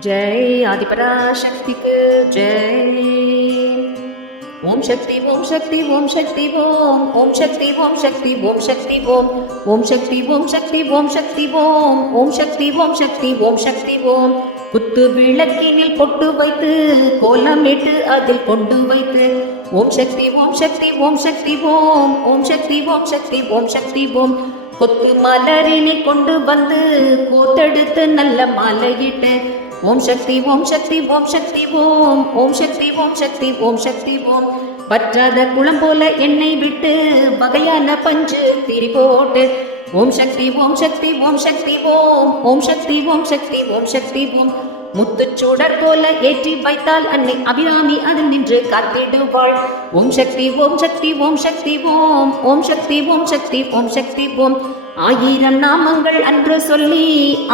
जय आदिपराशक्ति के जय। ओम शक्ति ओम शक्ति ओम शक्ति ओम ओम शक्ति ओम शक्ति ओम शक्ति ओम ओम शक्ति ओम शक्ति ओम शक्ति ओम ओम शक्ति ओम शक्ति ओम शक्ति ओम குத்து விளக்கினில் பொட்டு வைத்து கோலமிட்டு அதில் கொண்டு வைத்து ஓம் சக்தி ஓம் சக்தி ஓம் சக்தி ஓம் ஓம் சக்தி ஓம் சக்தி ஓம் சக்தி ஓம் கொத்து மலரினை கொண்டு வந்து கோத்தெடுத்து நல்ல மாலையிட்டு ஓம் சக்தி ஓம் சக்தி ஓம் சக்தி ஓம் ஓம் சக்தி ஓம் சக்தி ஓம் சக்தி ஓம் பற்றாத குளம் போல எண்ணெய் விட்டு வகையான பஞ்சு திரி போட்டு ஓம் சக்தி ஓம் சக்தி ஓம் சக்தி ஓம் ஓம் சக்தி ஓம் சக்தி ஓம் சக்தி ஓம் முத்துச்சூடர் போல ஏற்றி வைத்தால் அன்னை அபிராமி அதில் நின்று காத்திடுவாள் ஓம் சக்தி ஓம் சக்தி ஓம் சக்தி ஓம் ஓம் சக்தி ஓம் சக்தி ஓம் சக்தி ஓம் ஆயிரம் நாமங்கள் அன்று சொல்லி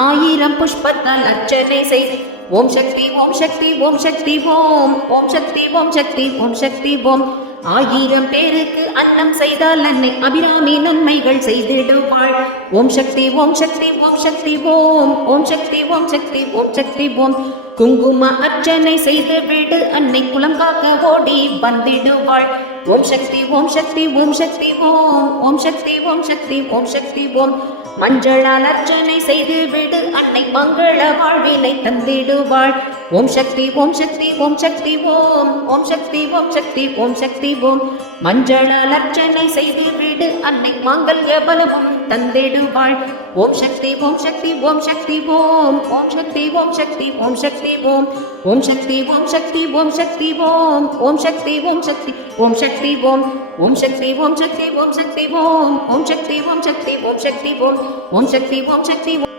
ஆயிரம் புஷ்பத்தால் அர்ச்சனை செய்து ஓம் சக்தி ஓம் சக்தி ஓம் சக்தி ஓம் ஓம் சக்தி ஓம் சக்தி ஓம் சக்தி ஓம் ஆயிரம் பேருக்கு அன்னம் செய்தால் அன்னை அபிராமி நன்மைகள் செய்திடுவாள் ஓம் சக்தி ஓம் சக்தி ஓம் சக்தி ஓம் ஓம் சக்தி ஓம் சக்தி ஓம் சக்தி ஓம் குங்கும அர்ச்சனை செய்து விடு அன்னை குலம் காக்க ஓடி வந்திடுவாள் ஓம் சக்தி ஓம் சக்தி ஓம் சக்தி ஓம் ஓம் சக்தி ஓம் சக்தி ஓம் சக்தி ஓம் மஞ்சளால் அர்ச்சனை செய்து விடு அன்னை மங்கள வாழ்வினை தந்திடுவாள் ஓம் சக்தி ஓம் சக்தி ஓம் சக்தி ஓம் ஓம் சக்தி ஓம் சக்தி ஓம் சக்தி ஓம் மஞ்சளால் அர்ச்சனை செய்து விடு அன்னை மாங்கல்ய பலமும் தந்திடுவாள் ஓம் சக்தி ஓம் சக்தி ஓம் சக்தி ஓம் ஓம் சக்தி ஓம் சக்தி ஓம் சக்தி ஓம் ஓம் சக்தி ஓம் சக்தி ஓம் சக்தி ஓம் ஓம் சக்தி ஓம் சக்தி ஓம் சக்தி ஓம் ஓம் சக்தி ஓம் சக்தி ஓம் சக்தி ஓம் ஓம் சக்தி ஓம் சக்தி ஓம் சக்தி ஓம் ஓம் சக்தி ஓம் சக்தி